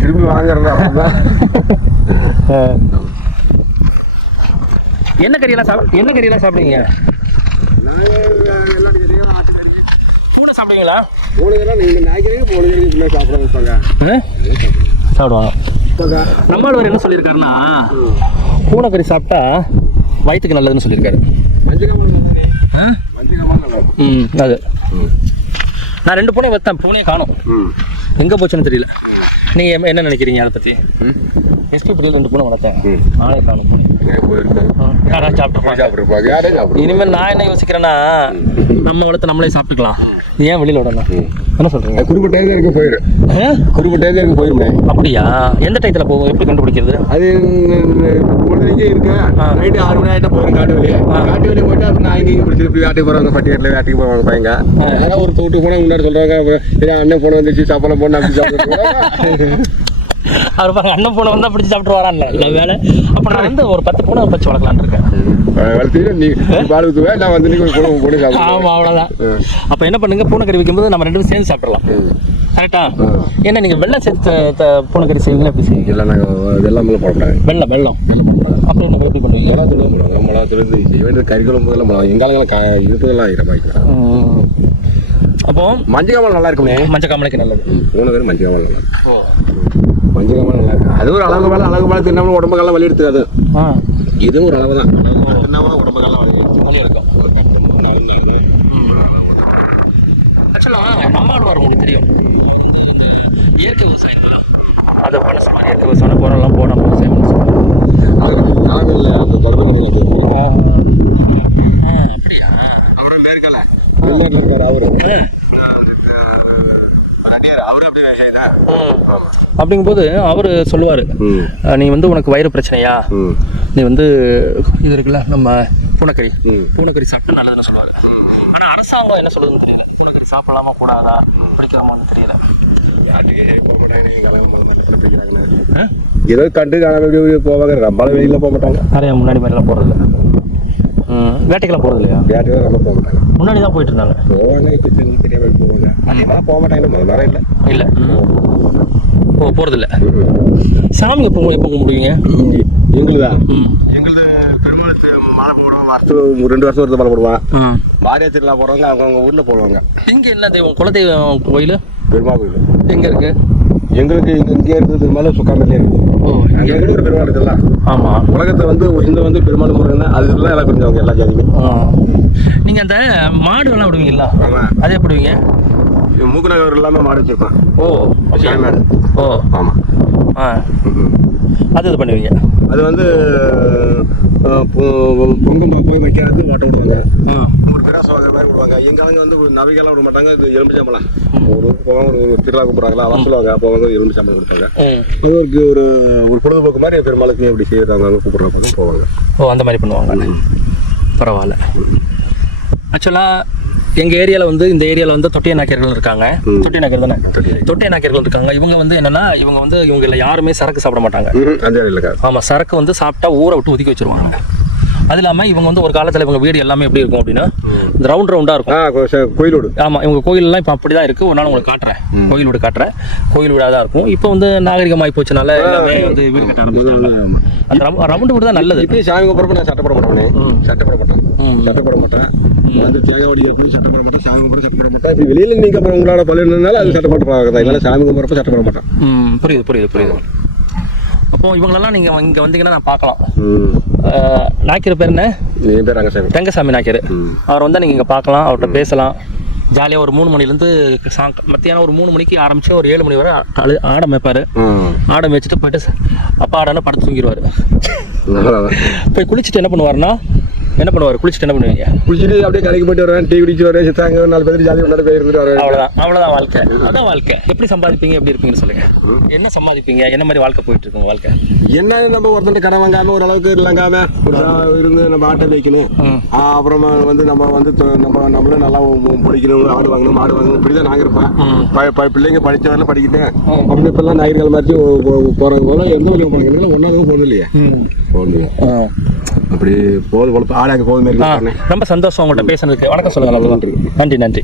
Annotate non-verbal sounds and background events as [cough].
திரும்பி வாங்குறது என்ன கறியெல்லாம் சாப்பிட என்ன கறியெல்லாம் சாப்பிடுவீங்க? பூனை சாப்பிடுவீங்களா? போனதெல்லாம் நீங்கள் நாய்க்கிறீங்க போனதுக்கு பிள்ளை சாப்பிட வைப்பாங்க. சாப்பிடுவாங்க. நம்மளவர் என்ன சொல்லியிருக்காருன்னா பூனைக்கறி சாப்பிட்டா வயிற்றுக்கு நல்லதுன்னு சொல்லியிருக்காரு. ம் அது. நான் ரெண்டு பூனை வைத்தேன் பூனையை காணும். எங்கே போச்சுன்னு தெரியல. நீங்கள் என்ன நினைக்கிறீங்க அதை பற்றி எஸ்பி பிடியில் ரெண்டு பூனை வளர்த்தேன். நானே காணும். யாராவது சாப்பிட்டு இனிமேல் நான் என்ன யோசிக்கிறேன்னா நம்ம வளர்த்து நம்மளே சாப்பிட்டுக்கலாம். ஏன் வெளியில் விடணும் என்ன சொல்கிறீங்க குறிப்பிட்ட டைம் இருக்க போயிடும் குறிப்பிட்ட டைம் இருக்க போயிருமே. அப்படியா? எந்த டயத்தில் போகும் எப்படி கண்டுபிடிக்கிறது? அது பொழுதுக்கே இருக்கு. நைட்டு ஆறு மணி ஆகிட்ட போயிடும் காட்டு வெளியே காட்டு வெளியே போயிட்டு அப்புறம் நாய் நீங்க பிடிச்சிட்டு போய் வேட்டைக்கு போகிறாங்க பட்டியலில் வேட்டைக்கு போவாங்க பையங்க. யாராவது ஒரு தோட்டு போனால் முன்னாடி சொல்கிறாங்க அண்ணன் போன வந்துச்சு சாப்பாடு போன அப்படி சாப்பிட்டு [laughs] அவர் பாருங்க அண்ணன் பூனை வந்தால் பிடிச்சி சாப்பிட்டு வரான்ல. இல்லை வேலை? அப்போ நான் வந்து ஒரு பத்து பூனை வச்சு வளர்க்கலான்னு இருக்கேன். வளர்த்து நீ பால் ஊற்றுவேன் நான் வந்து நீங்க ஒரு பொண்ணு பொண்ணு சாப்பிடுவேன் ஆமாம் அவ்வளோதான் அப்போ என்ன பண்ணுங்க பூனைக்கறி வைக்கும்போது நம்ம ரெண்டு பேரும் சேர்ந்து சாப்பிடலாம் கரெக்டா? ஏன்னா நீங்கள் வெள்ளம் சேர்த்து த- பூனைக்கறி செய்வீங்களா எப்படி செய்வீங்க? இல்லை நாங்கள் வெள்ளம் மேலே போடக்கூடாது. வெள்ளம். வெள்ளம் வெள்ளம் போடக்கூடாது அப்போ என்ன எப்படி பண்ணுவீங்க? மிளகா தூள் போடுவாங்க மிளகா தூள் இருந்து செய்ய வேண்டியது கறி குழம்பு எல்லாம் மிளகா எங்காலங்கெல்லாம் கா இதுக்கெல்லாம் ஈரமாயிக்கலாம் ம். அப்போ? மஞ்சள் காமல் நல்லா இருக்குமே? மஞ்சள் காமலைக்கு நல்லது மூணு பேரும் மஞ்சள் காமல் நல்லா ஓ. காமல் நல்லா இருக்கும் அது ஒரு அளவு மேலே அளவு மேலே தின்னாமல் உடம்புக்கெல்லாம் வலி எடுத்துக்காது. இதுவும் ஒரு அளவு தான் தின்னாமல் உடம்புக்கெல்லாம் வலி வலி ஆக்சுவலாக நம்மாழ்வார் உங்களுக்கு தெரியும். இயற்கை விவசாயம் தான். அதை இயற்கை விவசாயம் போரெல்லாம் போடாமல் விவசாயம் இல்லை அந்த ஆ. அப்படியா? அவரும் பேருக்கல வெளிநாட்டில் இருக்காரு அவரு. அவரு அப்படியே அப்படிங்கும்போது அவர் சொல்லுவார் நீ வந்து உனக்கு வயிறு பிரச்சனையா? நீ வந்து இது இருக்குல்ல நம்ம பூனைக்கறி. பூனைக்கறி சாப்பிட்டா நல்லதுன்னு சொல்லுவாங்க ஆனால் அரசாங்கம் என்ன சொல்லுதுன்னு தெரியல பூனைக்கறி சாப்பிடலாமா கூடாதா? பிடிக்கலாமான்னு தெரியல. ஏதோ கண்டு இப்படி போவாங்க ரொம்ப வெயிலில் போக மாட்டாங்க. நிறைய முன்னாடி மாதிரிலாம் போகிறது வேட்டைக்கெல்லாம் போகிறது இல்லையா யாட்டுக்கே ரொம்ப போக மாட்டாங்க முன்னாடி தான் போயிட்டு இருந்தாங்க போவாங்க இப்போ தெரிஞ்சு தெரியாம போவாங்க அதிகமாக போக மாட்டாங்க முதல் நேரம் இல்லை. இல்லை. ஓ போகிறது இல்லை சாமி எப்போ எப்போ கும்பிடுவீங்க? எங்களுதா? எங்களுது பெருமாள் மாலை போடுவோம் வருஷம் ரெண்டு வருஷம் ஒருத்தர் மாலை போடுவான் பாரியா திருவிழா போடுறவங்க அவங்கவுங்க ஊரில் போடுவாங்க. இங்கே என்ன தெய்வம்? குலதெய்வம் கோயில்? பெருமாள் கோயில். எங்கே இருக்குது எங்களுக்கு இங்கே இங்கே இருக்குது. பெருமாள் சுக்காமலே எங்களுக்கு ஒரு பெருமாள் இருக்குல்ல? ஆமாம் உலகத்தை வந்து இந்த வந்து பெருமாள் முருகன் அது எல்லாம் எல்லாம் கொஞ்சம் எல்லா ஜாதியுமே நீங்கள் அந்த மாடுகள்லாம் விடுவீங்களா? ஆமாம் அது விடுவீங்க? மூக்கு நகர் இல்லாமல் மாடு வச்சிருப்பான். ஓ மாடு. ஓ. ஆமாம் அது இது பண்ணுவீங்க. அது வந்து அஹ், பொ- பொங்கம் போய் வைக்காது ஓட்ட விடுவாங்க. ஒரு பிரகாசம் வாங்குற மாதிரி விடுவாங்க. எங்க ஆளுங்க வந்து ஒரு நவைகள்லாம் விட மாட்டாங்க இது எலும்பிச்சாம்பளம் ஒரு ஊருக்கு போவாங்க ஒரு திருவிழா கூப்பிட்றாங்களா அவன் சொல்லுவாங்க. அப்போ வந்து எலும்பிச்சாம்பளம் கொடுத்தாங்க அவருக்கு ஒரு ஒரு பொழுதுபோக்கு மாதிரி பெருமாளுக்கு எப்படி செய்யறாங்க கூப்பிட்ற பக்கம் போவாங்க. ஓ அந்த மாதிரி பண்ணுவாங்க. பரவாயில்ல. ஆக்சுவலாக எங்கள் ஏரியாவில் வந்து இந்த ஏரியாவில் வந்து தொட்டிய நாக்கியர்கள் இருக்காங்க. தொட்டிய நாக்கியர் தானே? தொட்டிய. நாக்கியர்கள் இருக்காங்க. இவங்க வந்து என்னன்னா இவங்க வந்து இவங்க யாருமே சரக்கு சாப்பிட மாட்டாங்க. ஆமாம் சரக்கு வந்து சாப்பிட்டா ஊரை விட்டு ஒதுக்கி வச்சிருவாங்க. அது இல்லாமல் இவங்க வந்து ஒரு காலத்தில் இவங்க வீடு எல்லாமே எப்படி இருக்கும் அப்படின்னா இந்த ரவுண்ட் ரவுண்டாக இருக்கும். கோயிலோடு. ஆமாம் இவங்க கோயிலெல்லாம் இப்போ அப்படி தான் இருக்குது ஒரு நாள் உங்களுக்கு காட்டுறேன். கோயில் வீடு காட்டுறேன். கோயில் வீடாக தான் இருக்கும். இப்போ வந்து நாகரிகமாகி போச்சுனால எல்லாமே வந்து வீடு கட்ட ஆரம்பிச்சிட்டாங்க அந்த ரவுண்டு வீடு தான் நல்லது. இப்பயும் சாமி கும்பிட்றப்ப நான் சட்டை போட மாட்டேனே. ம். சட்டை போட மாட்டேன். ம். சட்டை போட மாட்டேன். வந்து தேவையோடி இருக்கும் சட்டை போட மாட்டேன். சாமி கும்பிட்ற சட்டை போட மாட்டேன். இப்போ வெளியில் நீங்கள் உங்களோட பள்ளினால அது சட்டை போட்டு பார்க்கறதா. சாமி கும்பிட்றப்ப சட்டை போட மாட்டேன். புரியுது புரியுது புரியுது. அப்போ இவங்களெல்லாம் நீங்கள் இங்கே வந்தீங்கன்னா நான் பார்க்கலாம். நாய்க்கர் பேர் என்ன? பேர் ரங்கசாமி. ரங்கசாமி நாய்க்கர். அவர் வந்து நீங்கள் இங்கே பார்க்கலாம் அவர்கிட்ட பேசலாம். ஜாலியாக ஒரு மூணு மணிலேருந்து சாங் மத்தியானம் ஒரு மூணு மணிக்கு ஆரம்பித்து ஒரு ஏழு மணி வரை ஆளு- ஆடை மேய்ப்பார். ஆடை மேய்ச்சிட்டு போயிட்டு அப்பா ஆடனை படுத்து தூங்கிடுவார் போய் குளிச்சுட்டு என்ன பண்ணுவாருன்னா என்ன பண்ணுவார்? குளிச்சுட்டு என்ன பண்ணுவீங்க? குளிச்சுட்டு அப்படியே கடைக்கு போயிட்டு வருவேன் டீ குடிச்சு வருவேன் சித்தாங்க நாலு பேர் ஜாலி கொண்டாடி போய் இருந்துட்டு வருவேன். அவ்வளோதான் அவ்வளோதான் வாழ்க்கை. அதான் வாழ்க்கை. எப்படி சம்பாதிப்பீங்க? எப்படி இருப்பீங்கன்னு சொல்லுங்க. என்ன சம்பாதிப்பீங்க? என்ன மாதிரி வாழ்க்கை போயிட்டு இருக்குங்க வாழ்க்கை? என்ன நம்ம ஒருத்தர் கடன் வாங்காம ஓரளவுக்கு இல்லங்காம இருந்து நம்ம ஆட்டை வைக்கணும் அப்புறமா வந்து நம்ம வந்து நம்ம நம்மளும் நல்லா பிடிக்கணும் ஆடு வாங்கணும் மாடு வாங்கணும். இப்படிதான் நாங்க இருப்பேன் ம். ப- ப- பிள்ளைங்க படிச்ச வரல படிக்கிட்டேன். அப்படி இப்பெல்லாம் நாயர்கள் மாதிரி போறாங்க போல எந்த வழியும் போனாங்க ஒன்னாவது போகணும் இல்லையா போகணும் அப்படி போது பொழப்பு ஆடு அங்கே போகுது மாதிரி ஆ ரொம்ப சந்தோஷம் உங்கள்கிட்ட பேசுனதுக்கு. வணக்கம் சொல்லுங்கள் நன்றி நன்றி.